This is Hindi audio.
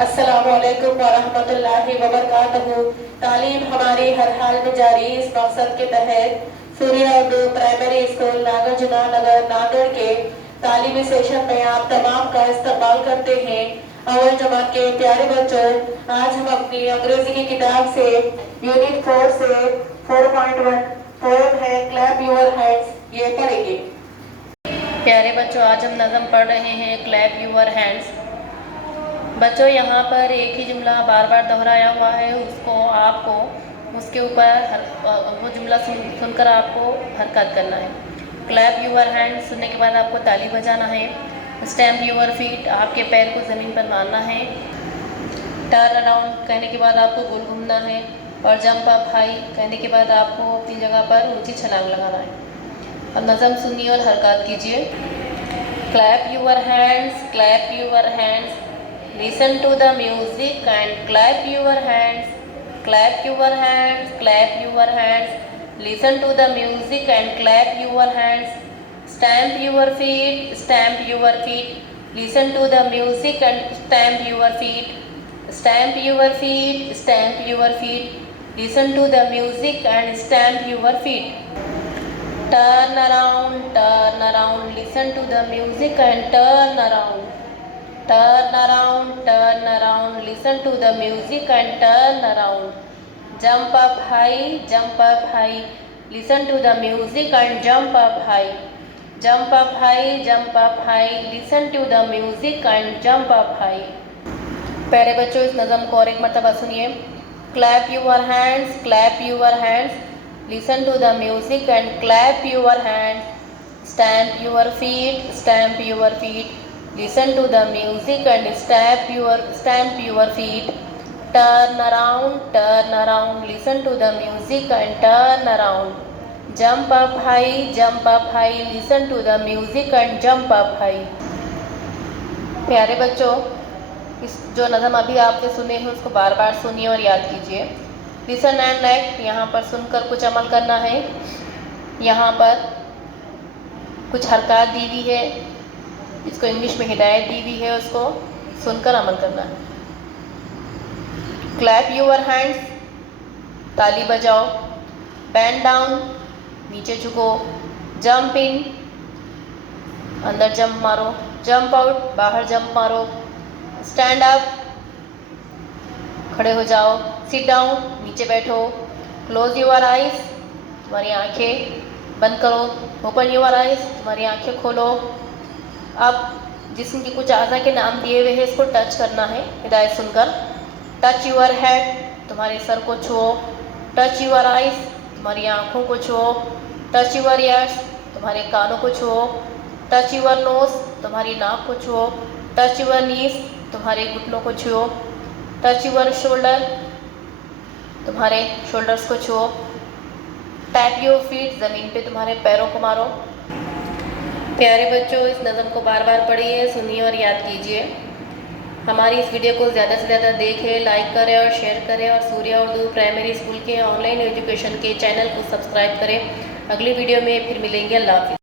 अस्सलामुअलैकुम वरहमतुल्लाहि वबरकातुहू। तालीम हमारी हर हाल में जारी। इस मकसद के तहत सूर्या उर्दू प्राइमरी स्कूल नागार्जुना नगर नांदेड़ के तालीमी सेशन में आप तमाम का इस्तेमाल करते हैं। अव्वल जमात के प्यारे बच्चों, आज हम अपनी अंग्रेजी की किताब से यूनिट 4 से 4.1 पोएम है क्लैप योर हैंड्स ये पढ़ेंगे। प्यारे बच्चों, आज हम नज़म पढ़ रहे हैं क्लैप यूर हैंड्स। बच्चों, यहाँ पर एक ही जुमला बार बार दोहराया हुआ है, उसके ऊपर वो जुमला सुनकर आपको हरकत करना है। क्लैप यूर हैंड्स सुनने के बाद आपको ताली बजाना है। स्टैम्प यूर फीट, आपके पैर को ज़मीन पर मारना है। टर्न अराउंड कहने के बाद आपको गोल घूमना है। और जंप अप हाई कहने के बाद आपको अपनी जगह पर ऊंची छलांग लगाना है। अब नज़म सुनिए और हरकत कीजिए। Clap your hands, clap your hands, listen to the music and clap your hands, clap your hands, clap your hands, listen to the music and clap your hands, stamp your feet, stamp your feet, listen to the music and stamp your feet, stamp your feet, stamp your feet, listen to the music and stamp your feet. Turn around, listen to the music and turn around. Turn around, listen to the music and turn around. Jump up high, listen to the music and jump up high. Jump up high, listen to the music and jump up high. प्यारे बच्चों, इस नज़म को और एक मरतबा सुनिए। Clap your hands, clap your hands, listen to the music and clap your hands. Stamp your feet, stamp your feet, listen to the music and stamp your feet. Turn around, listen to the music and turn around. Jump up high, listen to the music and jump up high. प्यारे बच्चों, इस जो नज़म अभी आपने सुने हैं उसको बार बार सुनिए और याद कीजिए। लिसन एंड एक्ट, यहाँ पर सुनकर कुछ अमल करना है। यहाँ पर कुछ हरकत दी हुई है, इसको इंग्लिश में हिदायत दी हुई है, उसको सुनकर अमल करना है। क्लैप यूर हैंड्स, ताली बजाओ। बैंड डाउन, नीचे झुको। जंप इन, अंदर जंप मारो। जंप आउट, बाहर जंप मारो। स्टैंड अप, खड़े हो जाओ। सिट डाउन, नीचे बैठो। क्लोज यूर आइज, तुम्हारी आंखें बंद करो। ओपन यूर आइज, तुम्हारी आंखें खोलो। अब जिस्म के कुछ अज़ा के नाम दिए हुए हैं, इसको टच करना है हिदायत सुनकर। टच यूर हेड, तुम्हारे सर को छुओ। टच यूर आइज, तुम्हारी आँखों को छुओ। टच यूर ईयर्स, तुम्हारे कानों को छुओ। टच यूर नोज, तुम्हारी नाक को छुओ। टच यूर नीज, तुम्हारे घुटनों को छुओ। टच यूर शोल्डर, तुम्हारे शोल्डर्स को छुओ। टैप योर फीट, ज़मीन पे तुम्हारे पैरों को मारो। प्यारे बच्चों, इस नज़म को बार बार पढ़िए, सुनिए और याद कीजिए। हमारी इस वीडियो को ज़्यादा से ज़्यादा देखें, लाइक करें और शेयर करें और सूर्या उर्दू प्राइमरी स्कूल के ऑनलाइन एजुकेशन के चैनल को सब्सक्राइब करें। अगली वीडियो में फिर मिलेंगे। अल्लाह हाफ़िज़।